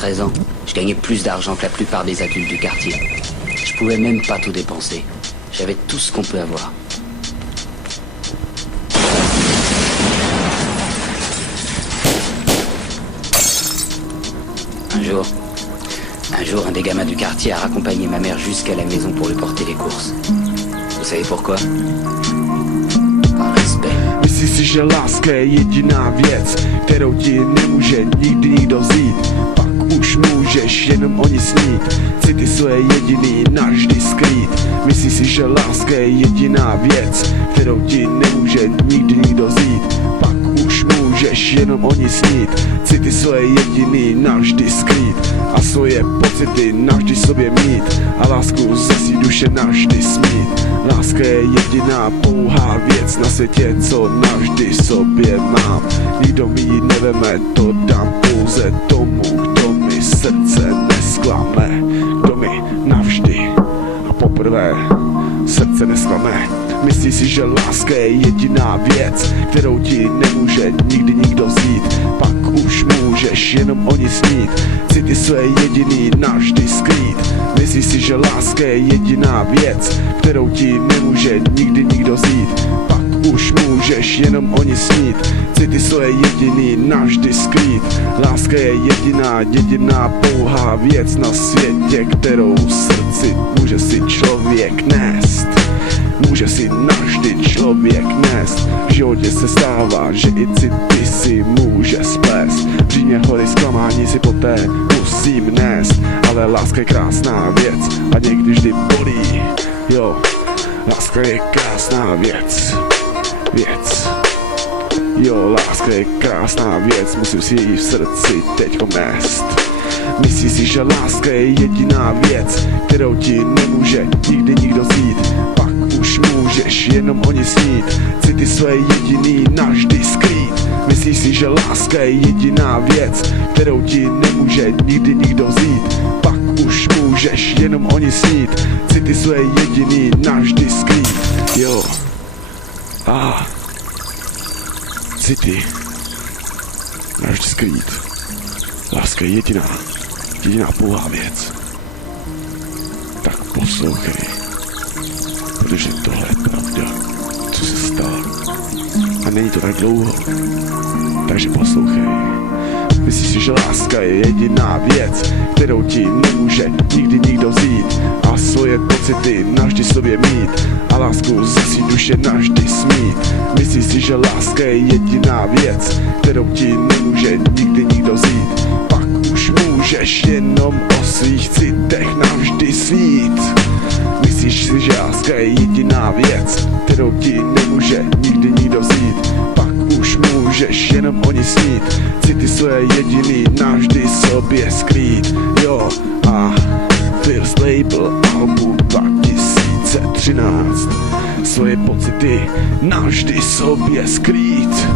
13 ans, je gagnais plus d'argent que la plupart des adultes du quartier. Je pouvais même pas tout dépenser. J'avais tout ce qu'on peut avoir. Un jour, un des gamins du quartier a raccompagné ma mère jusqu'à la maison pour lui porter les courses. Vous savez pourquoi? Par respect. Myslíš si, že láska je jediná věc, kterou ti nemůže nikdy nikdo vzít? Pak už můžeš jenom o ní snít, city svoje jediný navždy skrýt. Myslíš si, že láska je jediná věc, kterou ti nemůže nikdy nikdo vzít? Pak už můžeš jenom o ní snít, city svoje jediný navždy skrýt. A svoje pocity navždy sobě mít, a lásku ze svý duše navždy smít. Láska je jediná pouhá věc na světě, co navždy sobě mám. Nikdo mi ji neveme, to dám pouze tomu, kdo mi srdce nesklame. Kdo mi navždy a poprvé srdce nesklame. Myslíš si, že láska je jediná věc, kterou ti nemůže nikdy nikdo vzít? Pak už můžeš jenom o ní snít, city své jediný navždy skrýt. Myslíš si, že láska je jediná věc, kterou ti nemůže nikdy nikdo vzít? Pak už můžeš jenom o ní snít, city své jediný navždy skrýt. Láska je jediná pouhá věc na světě, kterou v srdci může si člověk nést. Může si navždy člověk nést. V životě se stává, že i city si může splést. Přímě hory zklamání si poté musím nést. Ale láska je krásná věc a někdy vždy bolí. Jo, láska je krásná věc. Jo, láska je krásná věc, musím si ji v srdci teďko nést. Myslíš si, že láska je jediná věc, kterou ti nemůže nikdy nikdo vzít? Pak už můžeš jenom o ní snít, city své jediný navždy skrýt. Myslíš si, že láska je jediná věc, kterou ti nemůže nikdy nikdo vzít? Pak už můžeš jenom o ní snít, city své jediný navždy skrýt. Jo, city navždy skrýt. Láska je jediná pouhá věc. Tak poslouchej, protože tohle je pravda, co se stalo. A není to tak dlouho, takže poslouchej. Myslíš si, že láska je jediná věc, kterou ti nemůže nikdy nikdo vzít? A svoje pocity navždy sobě mít, a lásku ze svý duše navždy smít. Myslíš si, že láska je jediná věc, kterou ti nemůže nikdy nikdo vzít? Pak už můžeš jenom o svých citech navždy snít. Myslíš si, že láska je jediná věc, kterou ti nemůže nikdy nikdo vzít? Pak už můžeš jenom o ní snít, city své jediný navždy sobě skrýt. Jo, a First Label album 2013. Svoje pocity navždy sobě skrýt.